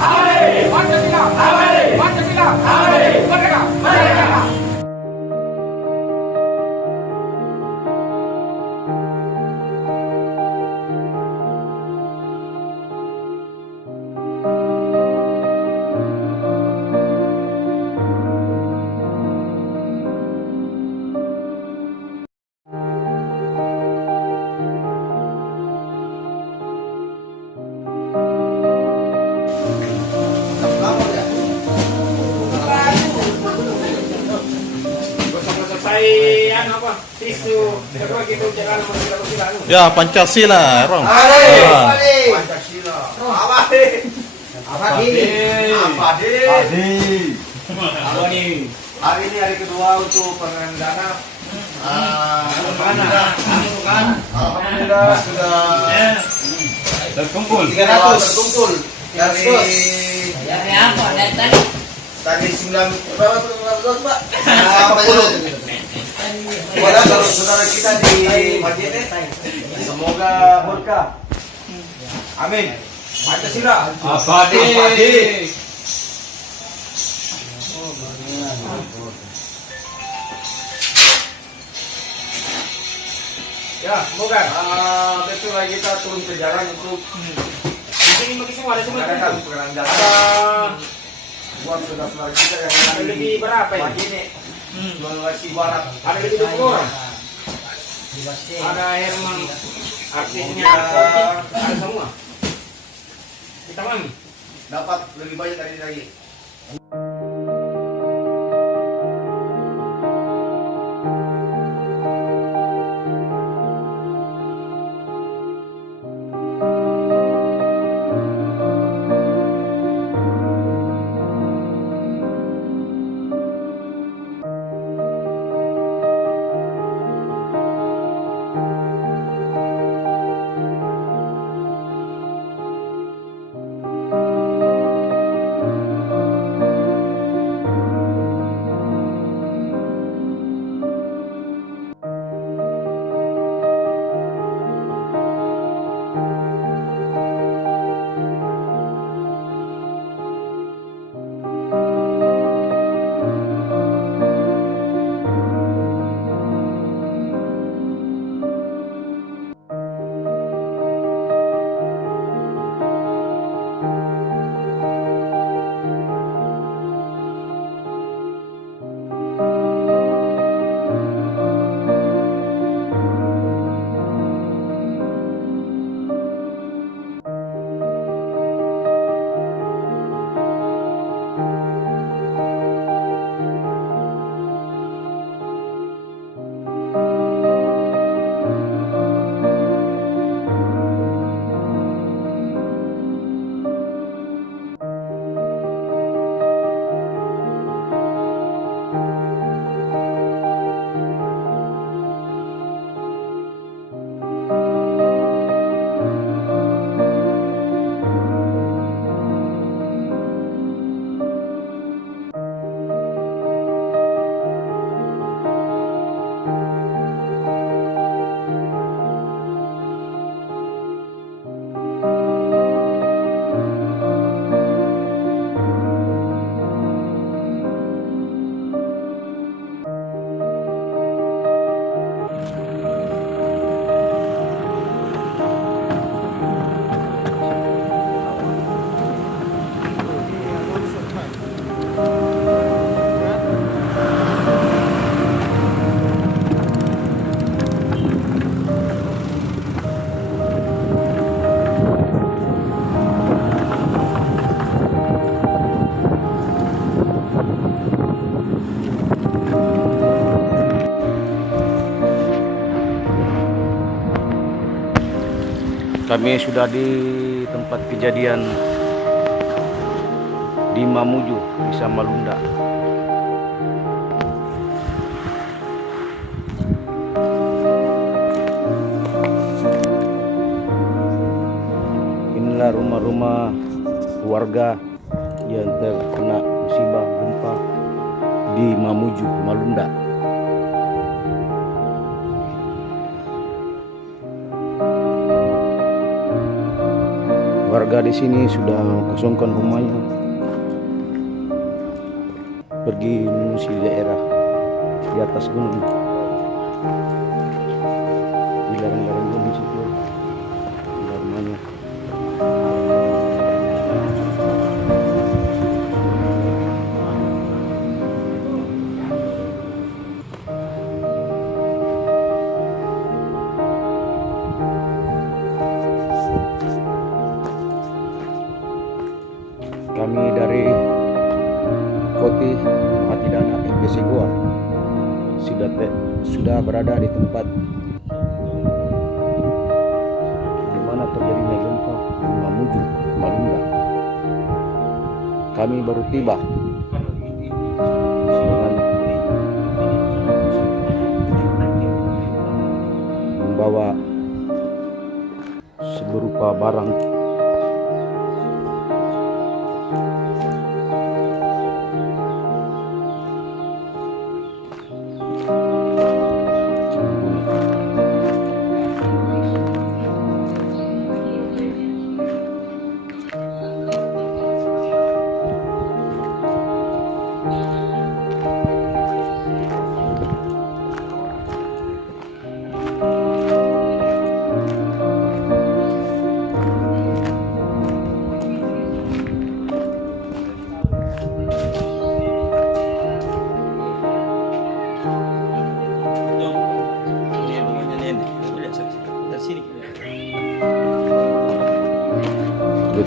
Hari. Pancasila. Hari. Pancasila. Hari. Merdeka. Merdeka. Ya, Pancasila, Rom. Pancasila. Hari ini hari kedua untuk pengenalan dana. Alhamdulillah sudah terkumpul 300 terkumpul dari apa? Dari tadi? tadi 9 berapa Pak? Wadah kalau saudara kita di masjid ini, semoga berkah. Amin. Pancasila. abadi. Ya, semoga besok lagi kita turun ke jalan untuk Di sini bagi semua ada semua. mengadakan pengenalan dana buat saudara-saudara kita yang Ada lebih berapa ya? pagi ini. Sulawesi Barat. Ada lebih 20 orang. Ada Herman, artisnya ada semua. Kita mami. Dapat lebih banyak dari ini lagi. Kami sudah di tempat kejadian di Mamuju, di Samarinda. Inilah rumah-rumah warga yang terkena musibah gempa di Mamuju, Malunda. warga di sini sudah kosongkan rumahnya, pergi mengungsi daerah di atas gunung, di lereng-lereng gunung situ ada rumahnya. Kami dari Koti Matidana MPC Goa sudah berada di tempat di mana terjadinya gempa di Mamuju, Malunda. Kami baru tiba dengan membawa seberupa barang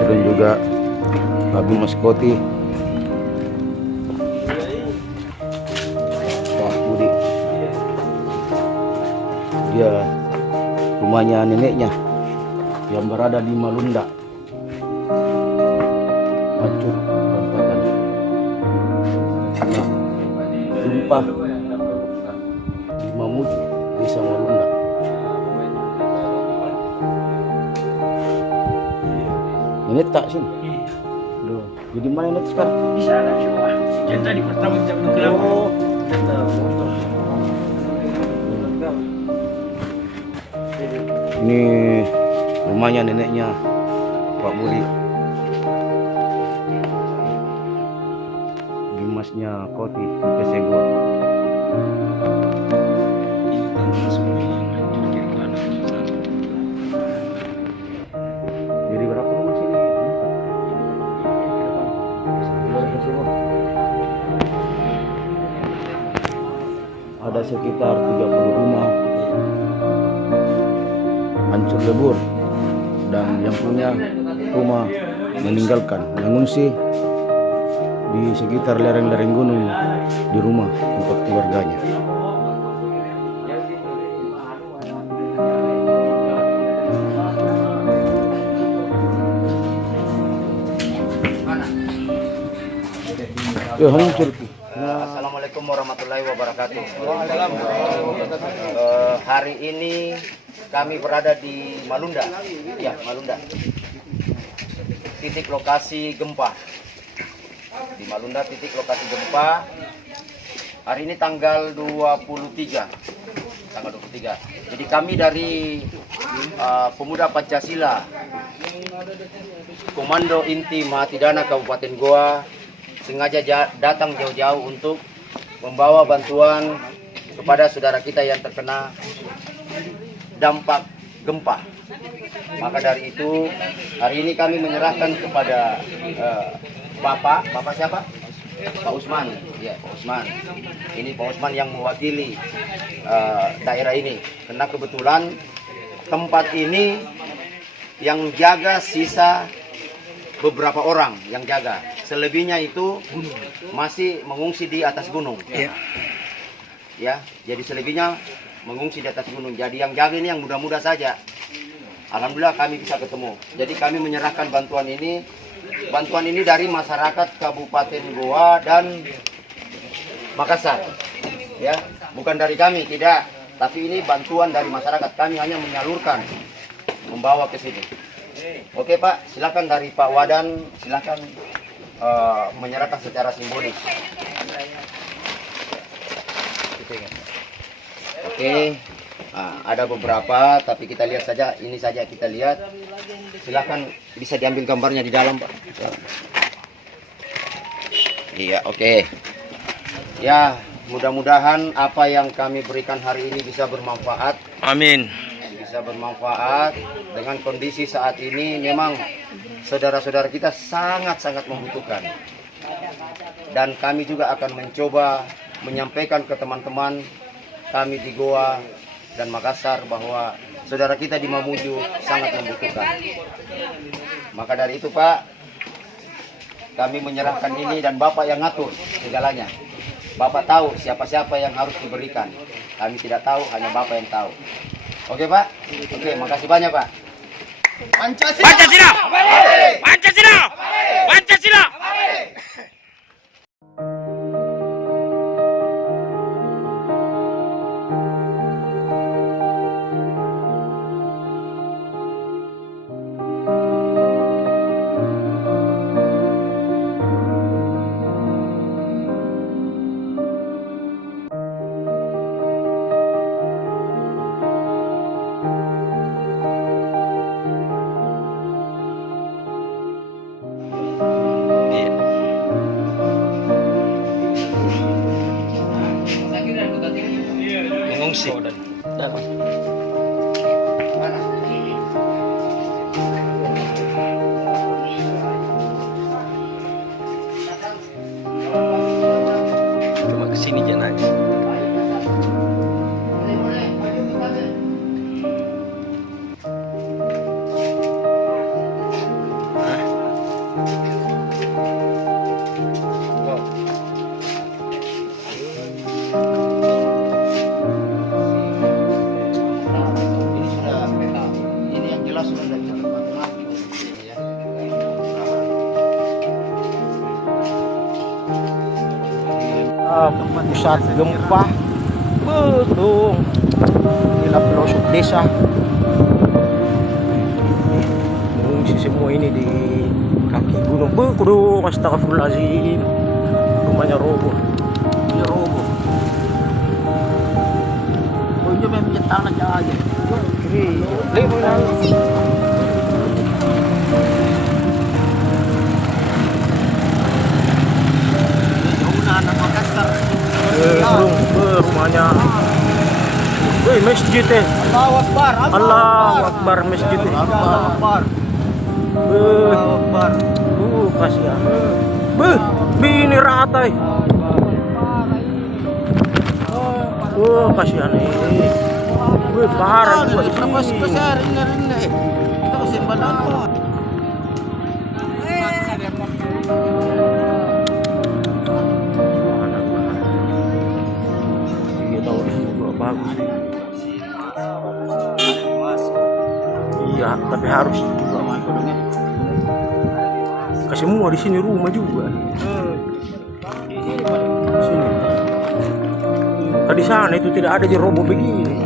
dan juga Abi Mas Koti, Pak Budi. Dia rumahnya neneknya yang berada di Malunda hancur berantakan karena gempa di Mamuju, desa Malunda. Ini tak sini. Duh, jadi mana ini sekarang? Di sana semua. Yang tadi pertama jam 8. Ini rumahnya neneknya Pak Budi. Dimasnya Koti MPC Goa. Jadi berapa rumah sini? Ada sekitar 30 rumah hancur lebur, dan yang punya rumah meninggalkan, mengungsi di sekitar lereng-lereng gunung di rumah tempat keluarganya. Hancur. Assalamualaikum warahmatullahi wabarakatuh. Hari ini kami berada di Malunda, ya Malunda. Titik lokasi gempa. Di Malunda titik lokasi gempa. Hari ini tanggal 23. Jadi kami dari Pemuda Pancasila, Komando Inti Matidana Kabupaten Goa, sengaja datang jauh-jauh untuk membawa bantuan kepada saudara kita yang terkena dampak gempa. Maka dari itu hari ini kami menyerahkan kepada Bapak siapa? Pak Usman, ya Pak Usman. Ini Pak Usman yang mewakili daerah ini, karena kebetulan tempat ini yang jaga sisa beberapa orang yang jaga. Selebihnya itu masih mengungsi di atas gunung. Ya, jadi selebihnya mengungsi di atas gunung. Jadi yang jaga ini yang muda-muda saja. Alhamdulillah kami bisa ketemu. Jadi kami menyerahkan bantuan ini. Bantuan ini dari masyarakat Kabupaten Goa dan Makassar. Ya, bukan dari kami, tidak. Tapi ini bantuan dari masyarakat. Kami hanya menyalurkan, membawa ke sini. Oke Pak, silakan dari Pak Wadan, silakan menyerahkan secara simbolis. Oke, Ada beberapa, tapi kita lihat saja. Ini saja kita lihat. Silakan bisa diambil gambarnya di dalam, Pak. Iya, oke. Ya, mudah-mudahan apa yang kami berikan hari ini bisa bermanfaat. Amin. Bisa bermanfaat. Dengan kondisi saat ini memang saudara-saudara kita sangat-sangat membutuhkan. Dan kami juga akan mencoba menyampaikan ke teman-teman kami di Goa dan Makassar bahwa saudara kita di Mamuju sangat membutuhkan. Maka dari itu, Pak, kami menyerahkan ini dan Bapak yang ngatur segalanya. Bapak tahu siapa-siapa yang harus diberikan. Kami tidak tahu, hanya Bapak yang tahu. Oke, Pak? Oke, makasih banyak, Pak. Pancasila! Pancasila! Pancasila! Pancasila! Mengungsi. Cuma kesini aja nangis. Ini yang jelas sudah dari macam-macam. Pusat gempa betul di pelosok desa. Mengungsi semua ini di kaki gunung. Betul, astagfirullahaladzim. Rumahnya roboh. Dia roboh. Punya memang tanah aja. Kiri. Anak Makassar. Rumahnya. Masjid Allahu Akbar. Allahu Akbar masjid. Allahu Akbar. Kasihan. Bini ratai. Kasihan ini. Parah juga di sini. Terus simbalan. Bagus sih. Iya, tapi harus juga. Semua di sini rumah juga. Di sini. Tadi sana itu tidak ada di roboh begini.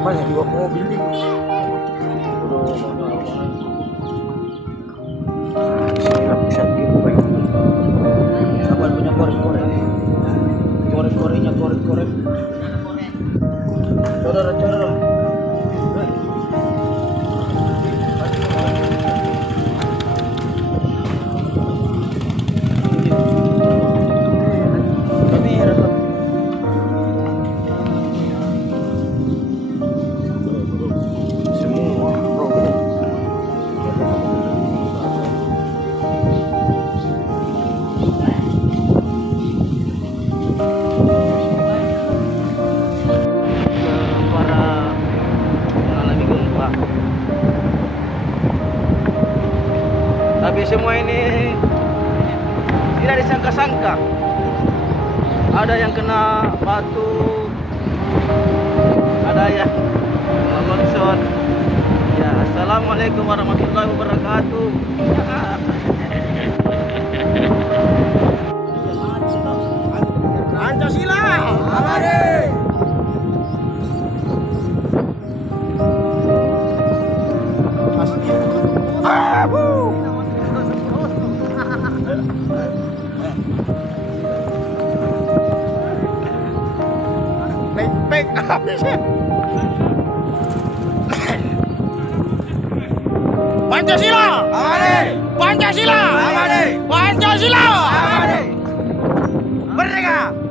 Banyak juga mobil di. Sinilah pusat gempa ini. Sabar punya korek-korek. Korek-koreknya korek-korek. Saudara-saudara. Tapi semua ini tidak disangka-sangka. Ada yang kena batu, ada yang kena longsor. Ya, assalamualaikum warahmatullahi wabarakatuh. Pancasila. Abadi. make up. Pancasila. Abadi. Pancasila. Abadi. Pancasila. Abadi. Merdeka.